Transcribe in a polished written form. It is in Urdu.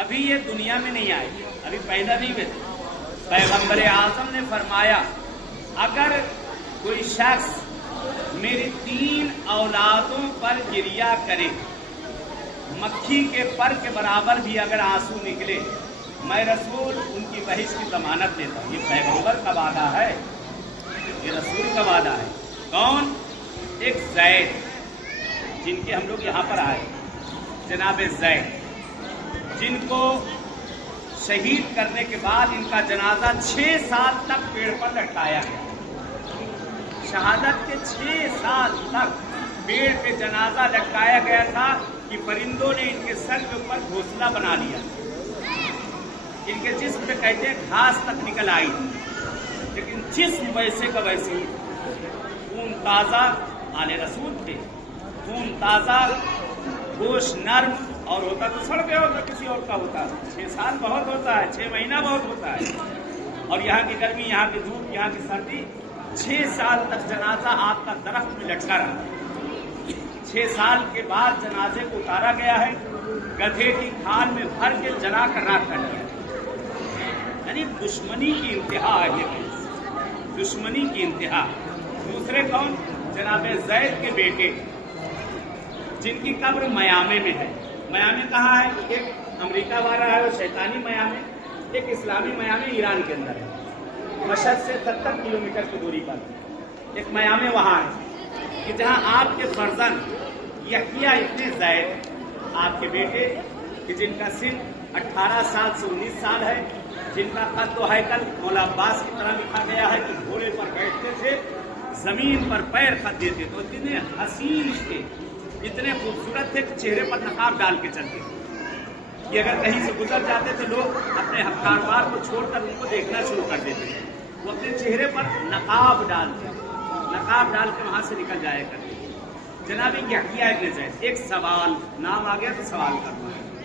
ابھی یہ دنیا میں نہیں آئی، ابھی پیدا نہیں ہوئے تھے۔ پیغمبر اعظم نے فرمایا اگر کوئی شخص میری 3 اولادوں پر گریہ کرے، مکھی کے پر کے برابر بھی اگر آنسو نکلے، میں رسول ان کی بہشت کی ضمانت دیتا ہوں۔ یہ پیغمبر کا وعدہ ہے، یہ رسول کا وعدہ ہے۔ کون؟ ایک زید، جن کے ہم لوگ یہاں پر آئے، جناب زید، جن کو شہید کرنے کے بعد ان کا جنازہ 6 سال تک پیڑ پر لٹکایا گیا۔ شہادت کے 6 سال تک پیڑ پہ جنازہ لٹکایا گیا تھا کہ پرندوں نے ان کے سر کے اوپر گھونسلہ بنا لیا، ان کے جسم پہ کہتے ہیں گھاس تک نکل آئی، لیکن جسم ویسے کا ویسے ہی، خون تازہ، آل رسول تھے، خون تازہ، گوشت نرم، اور ہوتا تو سڑ گیا ہوتا، کسی اور کا ہوتا۔ 6 سال بہت ہوتا ہے، 6 مہینہ بہت ہوتا ہے، اور یہاں کی گرمی، یہاں کی دھوپ، یہاں کی سردی، 6 سال تک جنازہ آپ کا درخت میں لٹکا رہا۔ 6 سال کے بعد جنازے کو اتارا گیا ہے، گدھے کی کھال میں بھر کے جلا کر راکھ کر دیا۔ یعنی دشمنی کی انتہا ہے، یہ دشمنی کی انتہا۔ دوسرے کون؟ جناب زید کے بیٹے، جن کی قبر میامے میں ہے۔ میامے کہاں ہے؟ ایک امریکہ والا ہے، وہ شیطانی میامے، ایک اسلامی میامے ایران کے اندر ہے، مشہد سے 70 کلومیٹر کی دوری پر ایک میامے وہاں ہے، کہ جہاں آپ کے فرزند یحییٰ ابن زید، آپ کے بیٹے، کہ جن کا سن 18 سال سے 19 سال ہے، جن کا قد و ہیکل مولا عباس کی طرح لکھا گیا ہے کہ گھوڑے پر بیٹھتے تھے، زمین پر پیر قد دیتے، تو اتنے حسین تھے، اتنے خوبصورت تھے کہ چہرے پر نقاب ڈال کے چلتے تھے کہ اگر کہیں سے گزر جاتے تھے لوگ اپنے کاروبار کو چھوڑ کر ان کو دیکھنا شروع کر دیتے تھے۔ وہ اپنے چہرے پر نقاب ڈال کے وہاں سے نکل جایا کرتے۔ جناب یحییٰ ابن زید، ایک سوال، نام آ گیا تو سوال کرنا ہے،